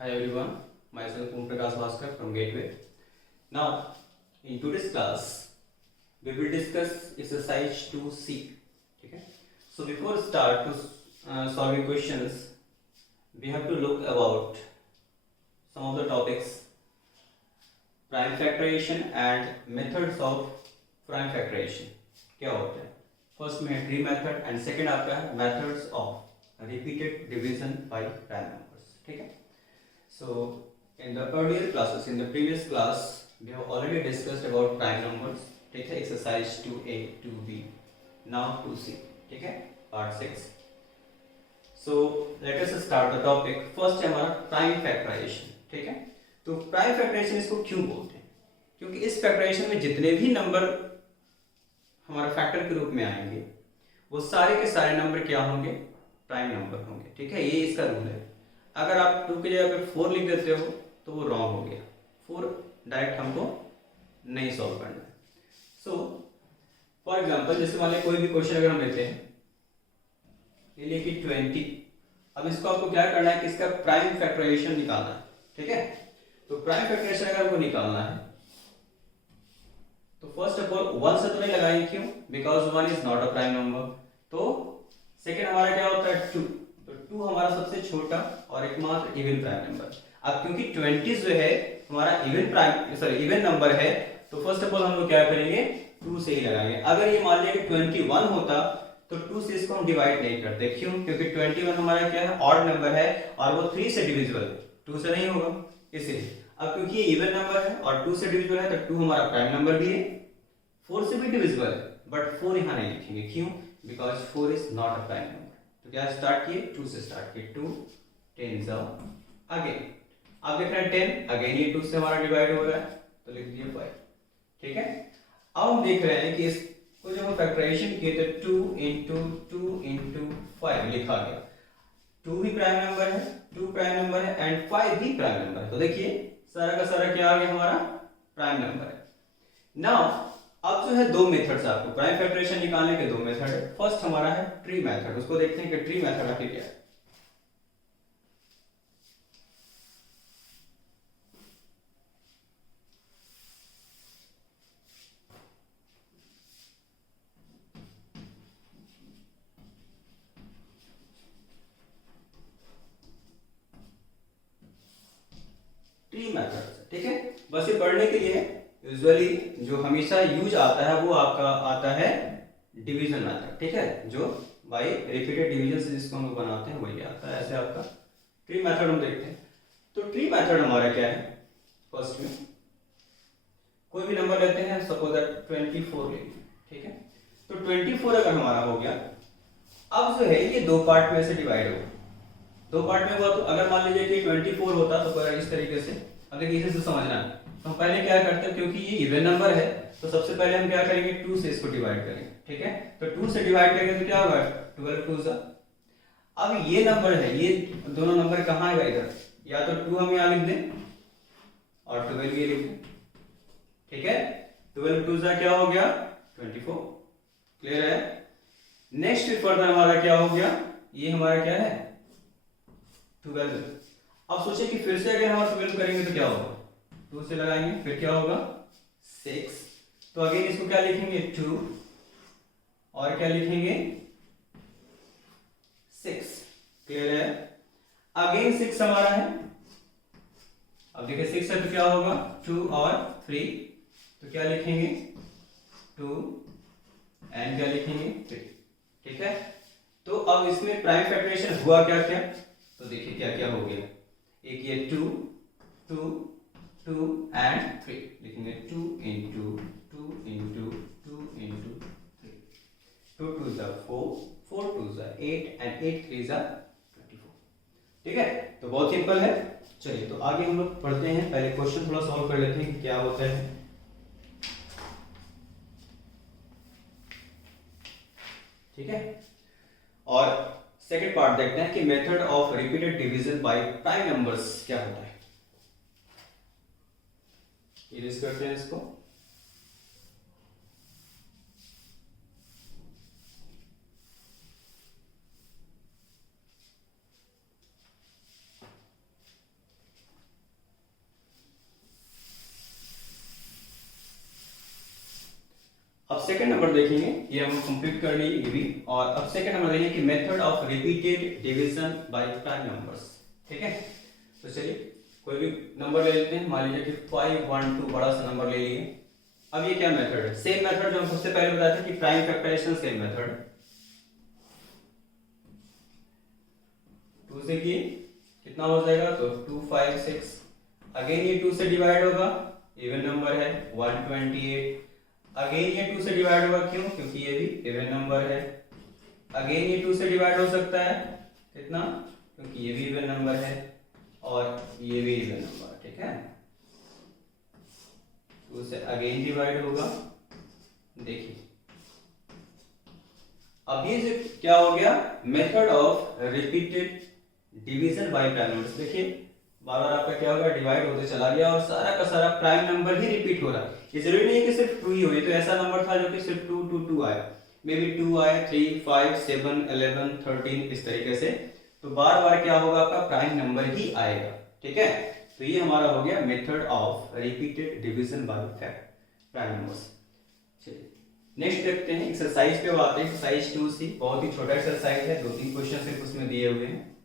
Hi everyone, myself Om Prakash Bhaskar from Gateway. Now, in today's class, we will discuss exercise 2C. Okay? So before start to solving questions, we have to look about some of the topics: prime factorization and methods of prime factorization. क्या होता है? First में है tree method and second आपका है methods of repeated division by prime numbers. ठीक है? So in the earlier classes, in the previous class, we have already discussed about prime numbers. ठीक है, exercise 2A, 2B, now 2C. ठीक है, part 6. So let us start the topic. First है हमारा prime factorization. ठीक है, तो prime factorization इसको क्यों बोलते हैं? क्योंकि इस factorization में जितने भी नंबर हमारे फैक्टर के रूप में आएंगे, वो सारे के सारे नंबर क्या होंगे? प्राइम नंबर होंगे. ठीक है, ये इसका रूल है. अगर आप 2 की जगह पे 4 लिख देते हो तो वो रॉन्ग हो गया. 4 डायरेक्ट हमको नहीं सॉल्व करना है. सो फॉर एग्जांपल, जैसे मान लीजिए कोई भी क्वेश्चन अगर हम लेते हैं, ये लिए कि 20. अब इसको आपको क्या करना है कि इसका प्राइम फैक्टराइजेशन निकालना है. ठीक है, तो प्राइम फैक्टराइजेशन अगर हमको निकालना है तो फर्स्ट ऑफ ऑल 1 से तो नहीं लगाएंगे. क्यों? Because 1 is not a prime number. तो सेकेंड हमारा क्या होता है? 2. तो 2 हमारा सबसे छोटा और एकमात्र इवन प्राइम नंबर. अब क्योंकि 20 जो है हमारा इवन नंबर है, तो फर्स्ट ऑफ ऑल हम लोग क्या करेंगे? 2 से ही लगाएंगे. अगर ये मान लिया कि 21 होता तो 2 से इसको हम डिवाइड नहीं करते. क्यों? क्योंकि 21 हमारा क्या है? ऑड नंबर है और वो 3 से डिविजिबल है, 2 से नहीं होगा, इसलिए. अब क्योंकि ये इवन नंबर है और 2 से डिविजिबल है, तो 2 हमारा प्राइम नंबर भी है, 4 से भी डिविजिबल है, बट 4 यहाँ नहीं लिखेंगे. क्यों? Because 4 is not a prime number. तो क्या स्टार्ट किए? 2 से स्टार्ट किए. 2 10 अगेन. अब देख रहे हैं 10 अगेन, ये 2 से हमारा डिवाइड हो रहा है, तो लिख दिए 5. ठीक है, अब हम देख रहे हैं कि इसको जब हम फैक्टराइजेशन किए तो 2 into 5 लिखा गया. 2 भी प्राइम नंबर है, 2 प्राइम नंबर है एंड 5 भी प्राइम नंबर है. तो देखिए सारा का सारा क्या आ गया? हमारा प्राइम नंबर है. नाउ अब जो है दो मेथड्स, आपको प्राइम फैक्टराइजेशन निकालने के दो मेथड है. फर्स्ट हमारा है ट्री मेथड. उसको देखते हैं कि ट्री मेथड आखिर क्या है. Tree method. ठीक है, बस ये पढ़ने के लिए यूजुअली जो हमेशा यूज आता है वो आपका आता है डिवीजन मेथड. ठीक है, जो बाय रिपीटेड डिवीजन से जिसको हम लोग बनाते हैं वही आता है. ऐसे आपका ट्री मेथड हम देखते हैं. तो ट्री मेथड हमारा क्या है? फर्स्ट में कोई भी नंबर लेते हैं, सपोज दैट 24 ले. ठीक है, तो 24 अगर हमारा हो गया, अब जो है ये दो पार्ट में से डिवाइड होगा. दो पार्ट में हुआ तो अगर मान लीजिए कि 24 होता तो इस तरीके से. अब देखिए इसे समझना है, तो हम पहले क्या करते हैं, क्योंकि ये इवन नंबर है तो सबसे पहले हम क्या करेंगे? 2 से इसको डिवाइड करेंगे. ठीक है, तो 2 से डिवाइड करेंगे तो क्या होगा? 12 2 सा. अब ये नंबर है, ये दोनों नंबर कहाँ आएगा? इधर. या तो 2 हम यहाँ लिख दें और 12 ये लिख दें. ठीक है, 12 2 सा क्या हो गया? 24. क्लियर है? नेक्स्ट फर्दर हमारा क्या हो गया? ये हमारा क्या है? 12. अब सोचिए कि फिर से अगर हम 12 करेंगे तो क्या होगा? 2 से लगाएंगे, फिर क्या होगा? 6. तो अगेन इसको क्या लिखेंगे? 2 और क्या लिखेंगे? 6. क्लियर है? अगेन 6 हमारा है. अब देखिए 6 है तो क्या होगा? 2 और 3, तो क्या लिखेंगे? 2 एंड क्या लिखेंगे? 3. ठीक है, तो अब इसमें प्राइम फैक्टराइजेशन हुआ क्या क्या? तो देखिए क्या क्या हो गया. एक ये 2 2 2 एंड 3 लिखेंगे. 2 into 2 into 2 into 3. 2 2 is 4, 4 2 is 8 and 8 3 is 24. ठीक है, तो बहुत सिंपल है. चलिए तो आगे हम लोग पढ़ते हैं. पहले क्वेश्चन थोड़ा सॉल्व कर लेते हैं कि क्या होता है. ठीक है, और सेकंड पार्ट देखते हैं कि method of repeated division by prime numbers क्या होता है. इरेज करते हैं इसको. सेकंड नंबर देखेंगे, ये हम कंप्लीट कर लिए ये भी। और अब सेकंड नंबर देखेंगे कि method of repeated division by prime numbers. ठीक है, तो चलिए कोई भी नंबर ले लेते हैं, मान लीजिए कि 5 1 2 बड़ा सा नंबर ले लिए। अब ये क्या मेथड है, सेम मेथड जो हम सबसे पहले बताए थे कि प्राइम फैक्टराइजेशन, सेम मेथड। 2 से किए कितना हो जाएगा, तो 2 5 6। अगेन ये 2 से डिवाइड होगा, इवन नंबर है 128। अगेन ये 2 से डिवाइड होगा, क्यों, क्योंकि ये भी इवन नंबर है। अगेन ये 2 से डिवाइड हो सकता है, कितना, क्योंकि ये भी इवन नंबर है और ये भी इवन नंबर। ठीक है, 2 से अगेन डिवाइड होगा। देखिए अब ये जो क्या हो गया, method of repeated division by prime numbers. देखिए बार बार आपका क्या होगा, डिवाइड होते चला गया और सारा का सारा प्राइम नंबर ही रिपीट हो रहा है। ये जरूरी नहीं है कि सिर्फ 2 ही हो, ये तो ऐसा नंबर था जो कि सिर्फ 2 2 2 आया, मे बी 2 आए, 3 5 7 11 13, इस तरीके से। तो बार बार क्या होगा, आपका प्राइम नंबर ही आएगा। ठीक है, तो ये हमारा हो गया method of repeated division by prime numbers. चलिए नेक्स्ट देखते हैं, एक्सरसाइज पे आते हैं। एक्सरसाइज 2C बहुत ही छोटा एक्सरसाइज है, 2-3 क्वेश्चन सिर्फ उसमें दिए हुए हैं।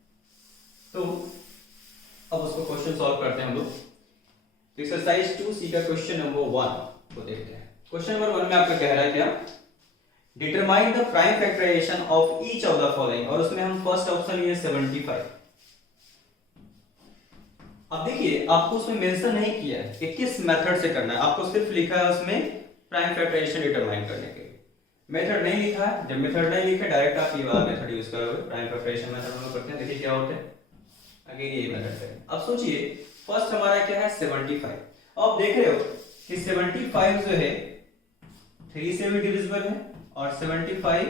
तो अब उसको क्वेश्चन सॉल्व करते हैं हम लोग। एक्सरसाइज 2C का क्वेश्चन नंबर 1 को देखते हैं। क्वेश्चन नंबर 1 में आपका कह रहा है क्या, determine the prime factorisation of each of the following, और उसमें हम फर्स्ट ऑप्शन लिए 75। अब देखिए आपको उसमें मेंशन नहीं किया है कि किस मेथड से करना है, आपको सिर्फ लिखा है उसमें प्राइम फैक्टराइजेशन डिटरमाइन करने के लिए। मेथड नहीं लिखा है, जब मेथड नहीं लिखा डायरेक्ट आप ये वाला मेथड यूज करोगे, प्राइम फैक्टराइजेशन मेथड हम लोग करते हैं। देखिए क्या होता है, अगेन ये मेथड करें। अब सोचिए फर्स्ट हमारा क्या है 75। अब देख रहे हो कि 75 जो है 3 से भी डिविजिबल है और 75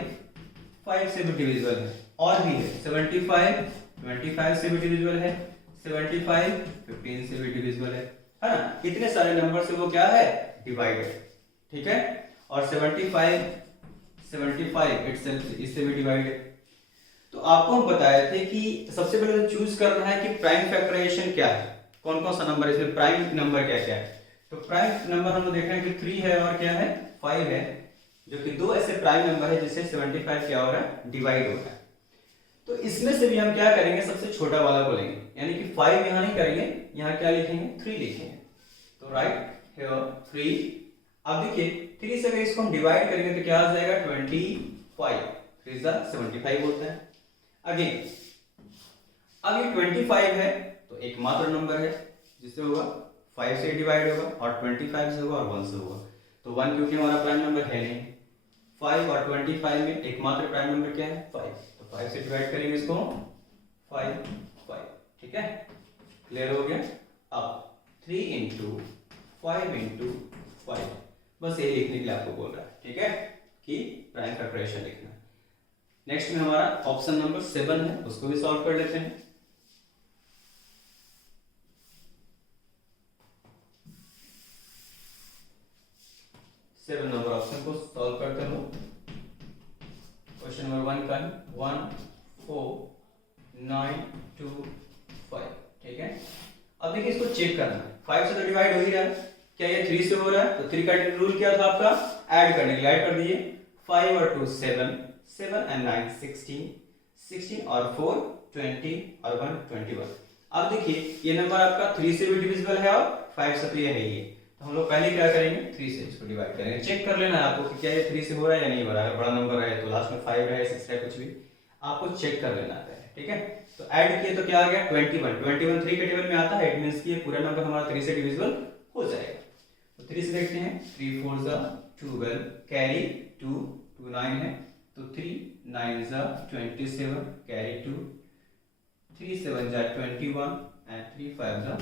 5 से भी डिविजिबल है, और भी है 75 25 से भी डिविजिबल है, 75 15 से भी डिविजिबल है ना। इतने सारे नंबर से वो क्या है, डिवाइडेड। ठीक है, और 75 इटसेल्फ इससे भी डिवाइडेड। तो आपको हम बताए थे कि सबसे पहले तो चूज करना है कि प्राइम फैक्टराइजेशन क्या है, कौन कौन सा नंबर इसमें प्राइम नंबर क्या क्या है। तो प्राइम नंबर हम लोग देख रहे हैं कि 3 है और क्या है 5 है, जो कि 2 ऐसे प्राइम नंबर है जिससे 75 क्या हो रहा है, डिवाइड हो रहा है। तो इसमें से भी हम क्या करेंगे, सबसे छोटा वाला को लेंगे, यानी कि 5 यहां नहीं करेंगे, यहां क्या लिखेंगे 3 लिखेंगे। तो राइट हियर 3। अब देखिए 3 से अगर इसको हम डिवाइड करेंगे तो क्या आ जाएगा 25, 3 75 होता है। अगेन अब ये 25 है तो एकमात्र नंबर है जिससे होगा 5 से डिवाइड होगा और 25 से होगा और 1 से होगा। तो 1 क्योंकि हमारा प्राइम नंबर है नहीं, 5 और 25 में एकमात्र प्राइम नंबर क्या है 5, तो 5 से डिवाइड करेंगे इसको 5 5। ठीक है, क्लियर हो गया। अब 3 into 5 into 5, बस ये लिखने के लिए आपको बोल रहा है। ठीक है, कि प्राइम फैक्टराइजेशन लिखना है। नेक्स्ट में हमारा ऑप्शन नंबर 7 है, उसको भी सॉल्व कर लेते हैं। सेवन नंबर ऑप्शन को सॉल्व करते हैं। क्वेश्चन नंबर 1 का 1 4 9 2 5। ठीक है, अब देखिए इसको चेक करना है, 5 से तो डिवाइड हो ही रहा है, क्या ये 3 से हो रहा है, तो 3 का रूल क्या था आपका, ऐड करने के लिए ऐड कर दीजिए। 5 और 2 7, 7 and 9 16, 16 और 4 20 और 1 21। अब देखिए ये नंबर आपका 3 से भी डिविजिबल है और 5 से तो ये है ही, तो हम लोग पहले क्या करेंगे 3 से इसको डिवाइड करेंगे। चेक कर लेना है आपको कि क्या ये 3 से हो रहा है या नहीं हो रहा है, बड़ा नंबर है तो लास्ट में 5 रहे 6 रहे कुछ भी आपको चेक कर लेना है। ठीक है, तो ऐड किए तो क्या आ गया 21, 21 3 के टेबल में आता है, इट मींस कि ये पूरा नंबर हमारा 3 से डिविजिबल हो जाएगा। तो 3 से देखते हैं, 3 4 12 कैरी 2 2 9 है, तो 3 9 27 कैरी 2, 3 7 21 एंड 3 5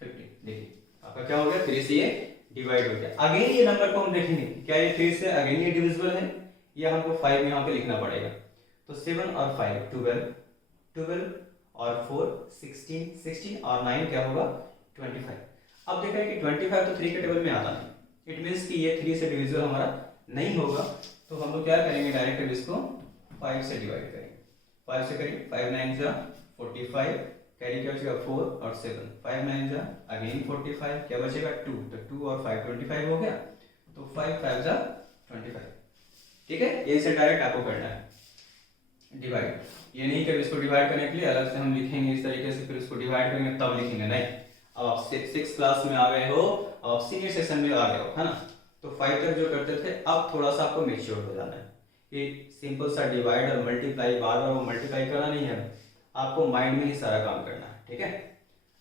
15। देखिए आपका क्या हो गया 3 से ये डिवाइड हो गया। अगेन ये नंबर को हम देखेंगे क्या ये 3 से अगेन ये डिविजिबल है, या हमको 5 यहाँ पे लिखना पड़ेगा। तो 7 और 5 12, 12 और 4 16, 16 और 9 क्या होगा 25। अब देखा कि 25 तो 3 के टेबल में आता नहीं, इट मींस कि ये 3 से डिविजिबल हमारा नहीं होगा। तो हम लोग क्या करेंगे डायरेक्ट इसको 5 से डिवाइड करेंगे। 5 से करेंगे 5 9 45 कैरी क्या बचेगा 4 और 7, 5 9 अगेन 45 क्या बचेगा 2, तो 2 और 5 25 हो गया, तो 5 5 25। 25। ठीक है, ये से डायरेक्ट आपको करना है डिवाइड। ये नहीं कि इसको डिवाइड करने के लिए अलग से हम लिखेंगे इस तरीके से, फिर इसको डिवाइड करेंगे तब लिखेंगे, नहीं। अब आप 6 क्लास में आ गए हो, अब सीनियर सेक्शन में आ गए हो, है ना। तो 5 तक जो करते थे, अब थोड़ा सा आपको मेच्योर हो जाना है कि सिंपल सा डिवाइड और मल्टीप्लाई, बार बार वो मल्टीप्लाई करना नहीं है, आपको माइंड में ही सारा काम करना है। ठीक है,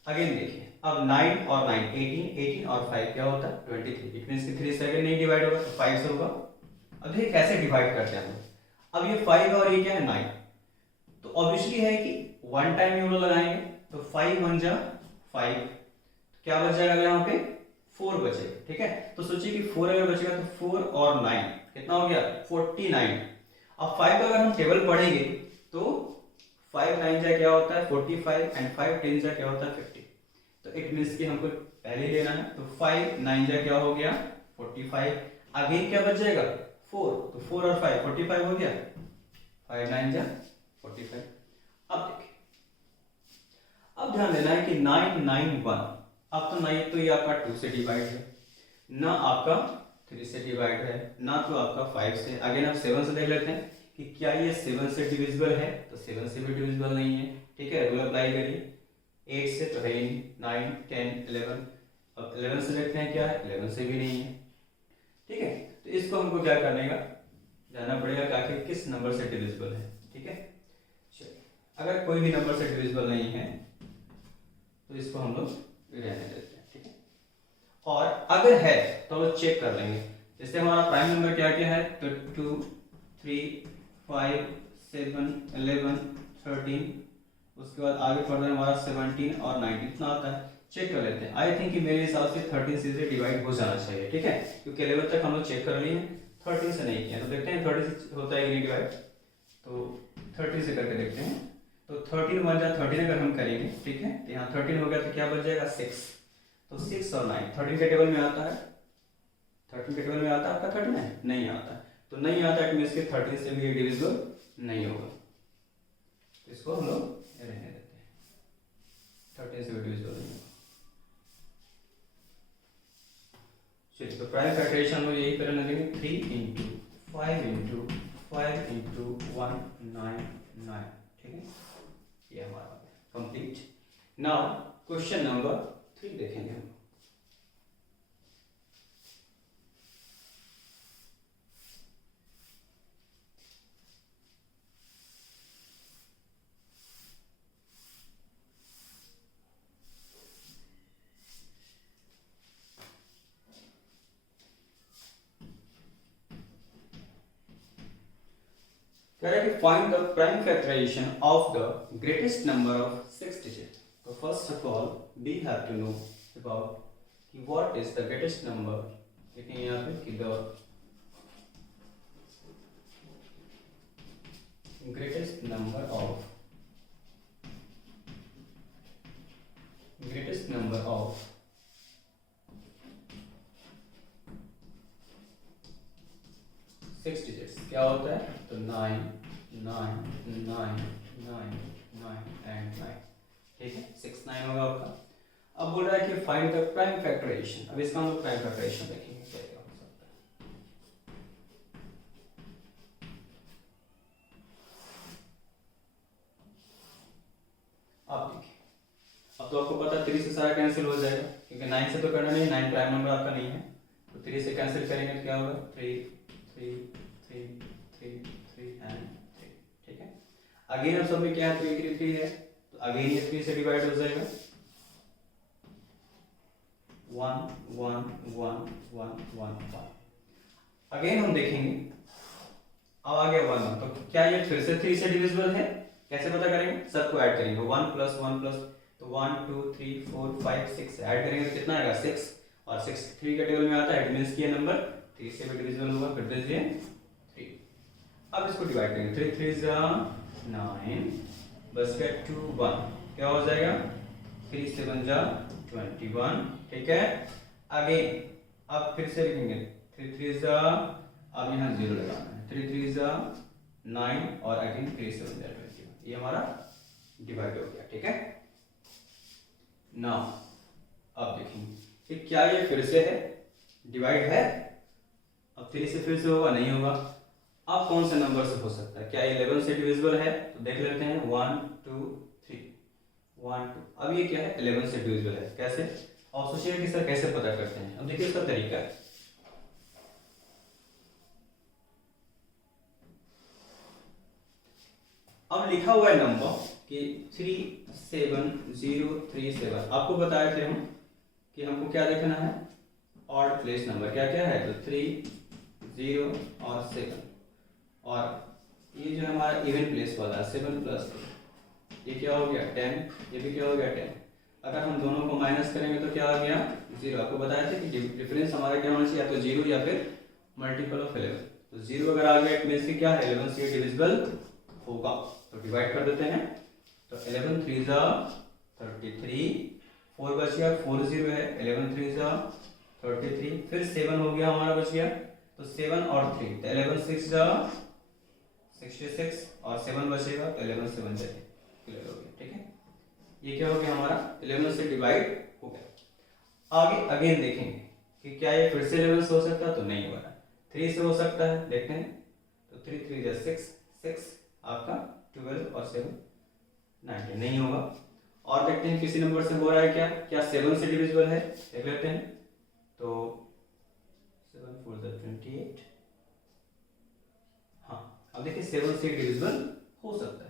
अगेन देखिए, अब 9 और 9 18, 18 और 5 क्या होता है 23। इट मींस कि 3 से अगर नहीं डिवाइड होगा तो 5 से होगा। अब देखिए कैसे डिवाइड करते हैं हम लोग। अब ये 5 और ये क्या है 9, तो ऑब्वियसली है कि वन टाइम ये लोग लगाएंगे, तो 5 1 जा 5, क्या बच जाएगा यहाँ पे 4 बचेगा। ठीक है, तो सोचिए कि 4 अगर बचेगा तो 4 और 9 कितना हो गया 49। अब 5 का अगर हम टेबल पढ़ेंगे तो 5 9 जा क्या होता है 45 एंड 5 10 जा क्या होता है 50। तो इट मींस कि हमको पहले लेना है, तो 5 9 जा क्या हो गया 45, आगे क्या बच जाएगा 4, तो 4 और 5 45 हो गया, 5 9 जा 45। अब देखिए, अब ध्यान देना है कि 9 9 1, अब तो 9 तो ये आपका 2 से डिवाइड है, ना आपका 3 से डिवाइड है, ना तो आपका 5 से। अगेन आप 7 से देख लेते हैं कि क्या ये 7 से डिविजिबल है, तो 7 से भी डिविजिबल नहीं है। ठीक है, रूल अप्लाई करिए। 8 से तो है ही नहीं, 9 10 11, अब 11 से देखते हैं क्या है 11 से भी नहीं है। ठीक है, तो इसको हमको क्या करने का जानना पड़ेगा कि आखिर किस नंबर से डिविजिबल है। ठीक है, चलिए, अगर कोई भी नंबर से डिविजिबल नहीं है तो इसको हम लोग रहने देते हैं। ठीक है, और अगर है तो चेक कर लेंगे। जैसे हमारा प्राइम नंबर क्या क्या है, तो 2 3 5 7 11 13, उसके बाद आगे फर्दर हमारा 17 और 19 इतना आता है। चेक कर लेते हैं। आई थिंक कि मेरे हिसाब से 13 से डिवाइड हो जाना चाहिए। ठीक है, क्योंकि 11 तक हम लोग चेक कर लिए हैं, 13 से नहीं किया, तो देखते हैं 30 से होता है कि नहीं डिवाइड। तो 30 से करके देखते हैं, तो 13 1 जा 13 अगर हम करेंगे, ठीक है, तो यहाँ 13 हो गया तो क्या बच जाएगा 6, तो 6 और 9 13 के टेबल में आता है, 13 के टेबल में आता है आपका 39 नहीं आता है, तो नहीं आता है, इसके 13 से भी डिविजिबल नहीं होगा, तो इसको हम लोग रहने देते हैं, 13 से भी डिविजिबल नहीं होगा। चलिए, तो प्राइम फैक्टराइजेशन हम लोग यही करने देंगे, 3 इंटू 5 इंटू 5 इंटू 1 9 9। ठीक है, ये हमारा कंप्लीट। नाउ क्वेश्चन नंबर 3 देखेंगे हम। कह रहा है कि find the prime factorisation of the greatest number of 6 digit. तो first of all we have to know about कि what is the greatest number. देखेंगे यहाँ पे कि the greatest number of six digits क्या होता है, तो 9 9 9 9 9 एंड 9। ठीक है, 6 9 होगा आपका। अब बोल रहा है कि फाइंड द प्राइम फैक्टराइजेशन। अब इसका हम लोग प्राइम फैक्टराइजेशन देखेंगे क्या क्या हो सकता है। अब देखिए, अब तो आपको पता 3 से सारा कैंसिल हो जाएगा, क्योंकि 9 से तो करना नहीं, 9 प्राइम नंबर आपका नहीं है, तो 3 से कैंसिल करेंगे तो क्या होगा 3 3 3 3 3 एंड 3। ठीक है, अगेन हम सब में क्या है 3 3 3 है, तो अगेन ये 3 से डिवाइड हो जाएगा, 1 1 1 1 1 1। अगेन हम देखेंगे, अब आ गया 1 तो क्या ये फिर से 3 से डिविजिबल है, कैसे पता करेंगे, सबको ऐड करेंगे, 1 प्लस 1 प्लस, तो 1 2 3 4 5 6 ऐड करेंगे तो कितना आएगा 6, और 6 3 के टेबल में आता है, इट मींस कि ये नंबर 3 से भी डिविजिबल होगा, फिर दीजिए 3। अब इसको डिवाइड करेंगे, 3 3 जा 9, बस गया 2 1, क्या हो जाएगा 3 7 जा 21। ठीक है, अगेन अब फिर से लिखेंगे 3 3 जा, अब यहाँ 0 लगाना है, 3 3 जा 9 और अगेन 3 7 जा 21, ये हमारा डिवाइड हो गया। ठीक है, नाउ अब देखेंगे कि क्या ये फिर से है डिवाइड है, अब 3 से फिर से होगा, नहीं होगा। अब कौन से नंबर से हो सकता है? क्या 11 से डिविजिबल है? तो देख लेते हैं, 1 2 3 1 2। अब ये क्या है? 11 से डिविजिबल है। कैसे? और सोचिए कि सर कैसे पता करते हैं? अब देखिए इसका तरीका है। अब लिखा हुआ है नंबर कि 37037। आपको बताए थे हम कि हमको क्या देखना है? ऑड प्लेस नंबर क्या क्या है? तो 3 0 और 7, और ये जो है हमारा इवन प्लेस वाला है 7 प्लस 2, ये क्या हो गया? 10। ये भी क्या हो गया? 10। अगर हम दोनों को माइनस करेंगे तो क्या आ गया? 0। आपको बताया था कि डिफरेंस हमारा क्या होना चाहिए? या तो 0 या फिर मल्टीपल ऑफ 11। तो 0 अगर आ गया इट मींस कि क्या है? 11 से डिविजिबल होगा। तो डिवाइड कर देते हैं। तो 11 3 जा 33, 4 बच गया, 4 0 है, 11 3 जा 33, फिर 7 हो गया हमारा बच गया, तो 7 और 3, तो 11 6 जा 66, और 7 बचेगा तो 11 7 जाए क्लियर हो गया। ठीक है, ये क्या हो गया? हमारा 11 से डिवाइड हो गया। आगे अगेन देखेंगे कि क्या ये फिर से 11 से हो सकता है? तो नहीं हो रहा। 3 से हो सकता है, देखते हैं। तो 3 3 जा 6 6 आपका 12 और 7 19, नहीं होगा। और देखते हैं किसी नंबर से हो रहा है क्या? क्या 7 से डिविजिबल है? देख लेते हैं। तो 7 4 जा 28। हाँ, अब देखिए 7 से डिविजिबल हो सकता है।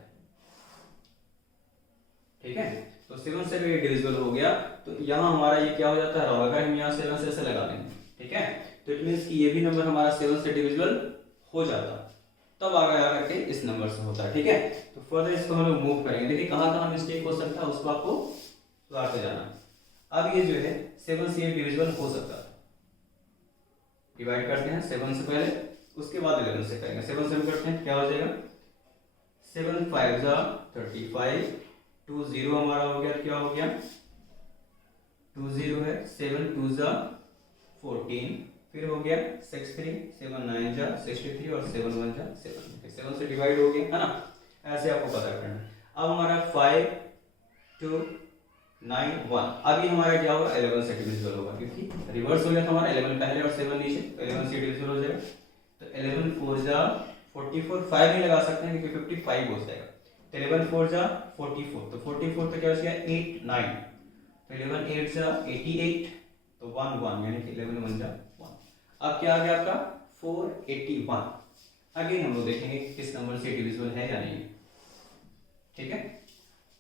ठीक है, तो 7 से भी डिविजिबल हो गया, तो यहाँ हमारा ये क्या हो जाता है? अगर हम यहाँ 7 से ऐसे लगा लेंगे, ठीक है, तो इट मींस कि ये भी नंबर हमारा 7 से डिविजिबल हो जाता, तब आगे आकर के इस नंबर से होता है। ठीक है, तो फर्दर इसको हम लोग मूव करेंगे। देखिए कहाँ कहाँ मिस्टेक हो सकता है उसको आपको सुधारते जाना है। अब ये जो है 7 से डिविजिबल हो सकता है, डिवाइड करते हैं 7 से पहले, उसके बाद 11 से करेंगे। 7 से हम करते हैं, क्या हो जाएगा? 7 5 जा 35, 2 0 हमारा हो गया, क्या हो गया? 2 0 है, 7 2 जा 14, फिर हो गया 6 3 7 9 जा 63, और 7 1 जा 7। 7 से डिवाइड हो गया है ना, ऐसे आपको पता करना है। अब हमारा 5 2 9 1, अब ये हमारा क्या होगा? 11 से डिविजिबल होगा, क्योंकि रिवर्स हो गया था हमारा, 11 पहले और 7 नीचे, तो 11 से डिविजिबल हो जाएगा। तो 11 4 जा 44, 5 नहीं लगा सकते हैं क्योंकि 55 हो जाएगा। 11 4 जा 44, तो 44 तो क्या हो गया? 8 9, तो 11 8 जा 88, तो 1 1 यानी कि 11 1 जा 1। अब क्या आ गया आपका? 481। अगेन हम लोग देखेंगे किस नंबर से डिविजिबल है या नहीं। ठीक है,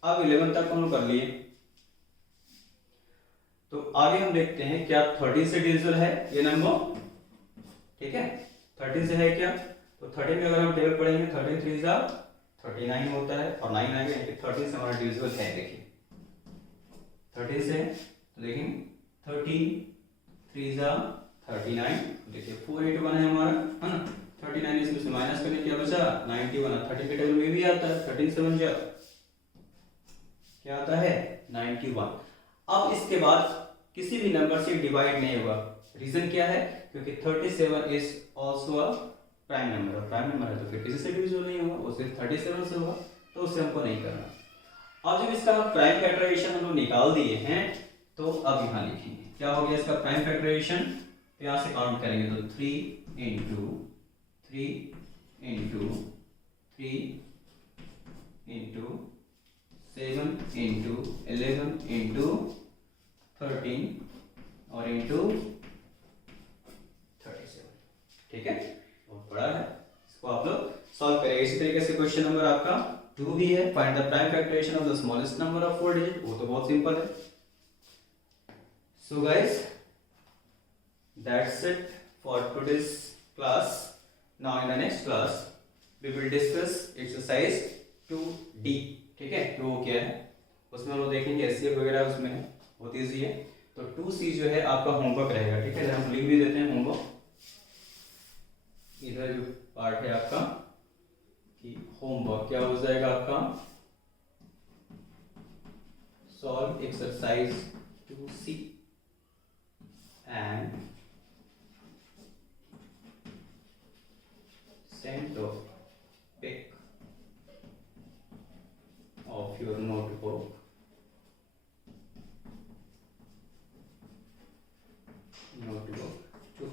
अब 11 तक हम लोग कर लिए, तो आगे हम देखते हैं क्या 13 से डिविजिबल है ये नंबर। ठीक है, 13 से है क्या? तो 13 में अगर हम टेबल पढ़ेंगे, 13 3 जा 39 होता है, और 9 आएगा, यानी कि 13 से हमारा डिविजिबल है। देखिए 13 से, तो देखेंगे 13 3 जा 39, देखिए 481 है हमारा, है ना। 39 इसमें से माइनस करने क्या बचा? 91। 30 के टेबल में भी आता है, 13 7 जा क्या आता है? 91। अब इसके बाद किसी भी नंबर से डिवाइड नहीं होगा। रीजन क्या है? क्योंकि 37 is also a prime number, prime number है तो फिर किसी से डिविजिबल नहीं होगा, वो सिर्फ 37 से होगा, तो उससे हमको नहीं करना। अब जब इसका प्राइम फैक्टराइजेशन हम लोग निकाल दिए हैं, तो अब यहाँ लिखेंगे क्या हो गया इसका प्राइम फैक्टराइजेशन। तो यहाँ से काउंट करेंगे, तो 3 into 3 into 3 into 7 into 11 into 13 और इंटू 37। ठीक है, बहुत बड़ा है, इसको आप लोग सॉल्व करेंगे। इसी तरीके से क्वेश्चन नंबर आपका 2 भी है, find the prime factorisation of the smallest number of 4 digit. वो तो बहुत सिंपल है। So guys, that's it for today's class. Now in the next class we will discuss exercise 2D। ठीक है, तो वो क्या है उसमें हम लोग देखेंगे, एससीएफ वगैरह उसमें बहुत ईजी है। तो 2C जो है आपका होमवर्क रहेगा। ठीक है, हम लिख भी देते हैं होमवर्क। इधर जो पार्ट है आपका कि होमवर्क क्या हो जाएगा आपका, solve exercise 2C and send the pic of your notebook to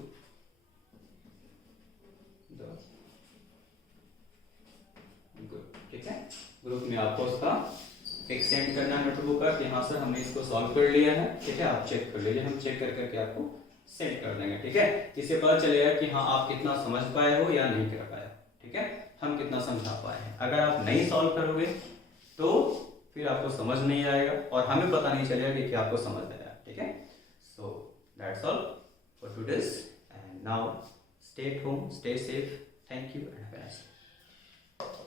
इसमें आपको उसका एक सेंड करना है नोटबुक का, यहाँ से हमने इसको सॉल्व कर लिया है, ठीक है, आप चेक कर लीजिए, हम चेक कर करके आपको सेंड कर देंगे, ठीक है। इससे पता चलेगा कि हाँ आप कितना समझ पाए हो या नहीं कर पाए, ठीक है, हम कितना समझा पाए हैं। अगर आप नहीं सॉल्व करोगे तो फिर आपको समझ नहीं आएगा और हमें पता नहीं चलेगा कि आपको समझ आया, ठीक है। So that's all for today's and now stay at home, stay safe, thank you and have a nice day.